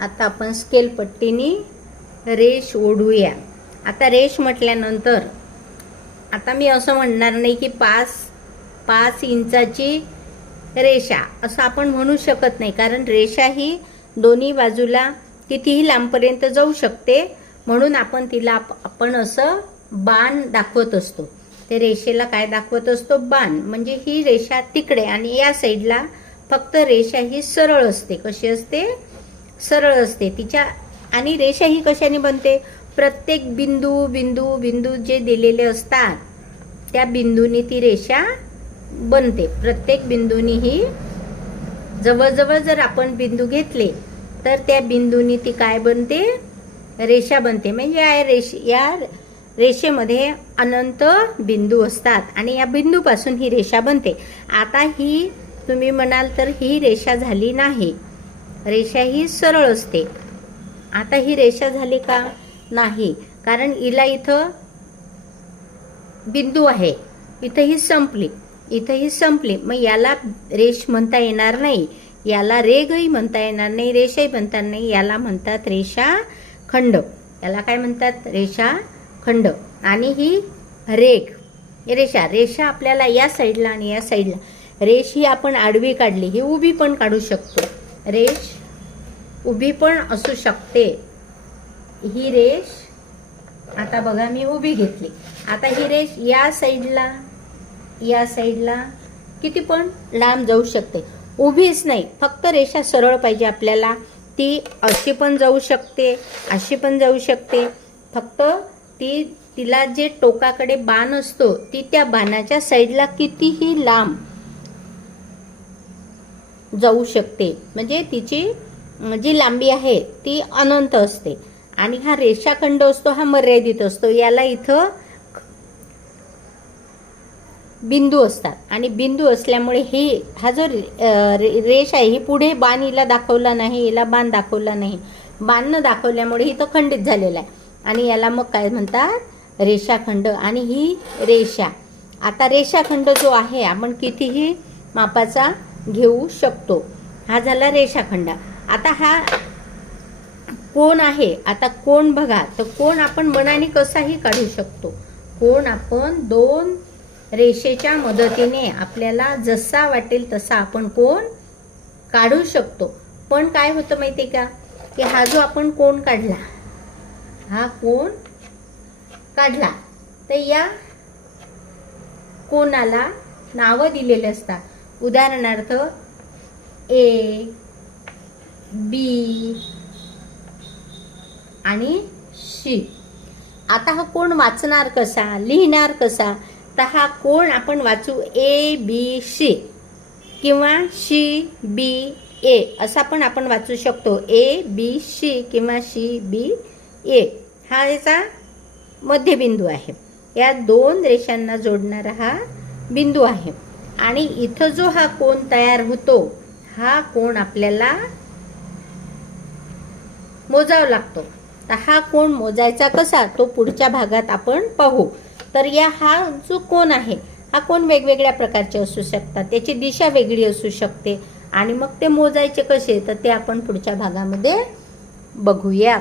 आता आपण स्केल पट्टीने रेष ओढूया. आता रेष म्हटल्यानंतर आता मी असं म्हणणार नाही की पाच पाच इंचाची रेषा असं आपण म्हणू शकत नाही. कारण रेषा ही दोन्ही बाजूला कितीही लांबपर्यंत जाऊ शकते म्हणून आपण तिला आप- आपण असं बाण दाखवत असतो. ते रेषेला काय दाखवत असतो? बाण. म्हणजे ही रेषा तिकडे आणि या साईडला फक्त रेषा ही सरळ असते. कशी असते? सरळ असते. तिच्या आणि रेषा ही कशाने बनते? प्रत्येक बिंदू बिंदू बिंदू जे दिलेले असतात त्या बिंदूनी ती रेषा बनते. प्रत्येक बिंदूनी ही जवळजवळ जर आपण बिंदू घेतले तर त्या बिंदूनी ती काय बनते? रेषा बनते. म्हणजे या रेष या रेषेमध्ये अनंत बिंदू असतात आणि या बिंदूपासून ही रेषा बनते. आता ही तुम्ही म्हणाल तर ही रेषा झाली नाही. रेषा ही सरळ असते. आता ही रेषा झाली का? नाही. कारण हिला इथं बिंदू आहे. इथं ही संपली. इथं ही संपली. मग याला रेष म्हणता येणार नाही. याला रेगही म्हणता येणार नाही. रेषाही म्हणता नाही. याला म्हणतात रेषा खंड. याला काय म्हणतात? रेषा खंड. आणि ही रेख. रेषा. रेषा आपल्याला या साईडला आणि या साईडला. रेष ही आपण आडवी काढली. ही उभी पण काढू शकतो. रेष उभी पण असू शकते. ही रेष आता बघा मी उभी घेतली. आता ही रेष या साईडला या साईडला किती पण लांब जाऊ शकते. उभीच नाही फक्त रेषा सरळ पाहिजे आपल्याला. ती अशी पण जाऊ शकते अशी पण जाऊ शकते. फक्त ती तिला जे टोकाकडे बाण असतो ती त्या बाणाच्या साईडला कितीही लांब जाऊ शकते. म्हणजे तिची जी लांबी आहे ती अनंत असते. आणि हा रेषाखंड असतो हा मर्यादित असतो. याला इथं बिंदू असतात. आणि बिंदू असल्यामुळे ही हा जो रे- रेष आहे ही पुढे बाण हिला दाखवला नाही हिला बाण दाखवला नाही. बाण न दाखवल्यामुळे ही तो खंडित झालेला आहे. आणि याला मग काय म्हणतात? रेषाखंड. आणि ही रेषा. आता रेषाखंड जो आहे आपण कितीही मापाचा घेऊ शकतो. हा झाला रेषाखंड. आता हा कोण आहे? आता कोण बघा. तर कोण आपण मनाने कसाही काढू शकतो? कोण आपण दोन रेषेच्या मदतीने आपल्याला जसा वाटेल तसा आपण कोण काढू शकतो? पण काय होतं माहिती का? की हा जो आपण कोण काढला हा कोण काढला तर या कोणाला नावं दिलेले असतात. उदाहरणार्थ ए बी. आणि शी. आता हा कोण वाचणार कसा? लिहिणार कसा? तर हा कोण आपण वाचू? ए बी शी किंवा शी बी ए असा पण आपण वाचू शकतो. ए बी शी किंवा शी बी ए हा याचा मध्यबिंदू आहे. या दोन रेषांना जोडणारा हा बिंदू आहे. आणि इथं जो हा कोण तयार होतो हा कोण आपल्याला मोजावा लागतो. तर हा कोण मोजायचा कसा? तो पुढच्या भागात आपण पाहू. तर या हा जो कोण आहे हा कोण वेगवेगळ्या प्रकारचे असू शकतात. त्याची दिशा वेगळी असू शकते. आणि मग ते मोजायचे कसे? तर ते आपण पुढच्या भागामध्ये बघूया.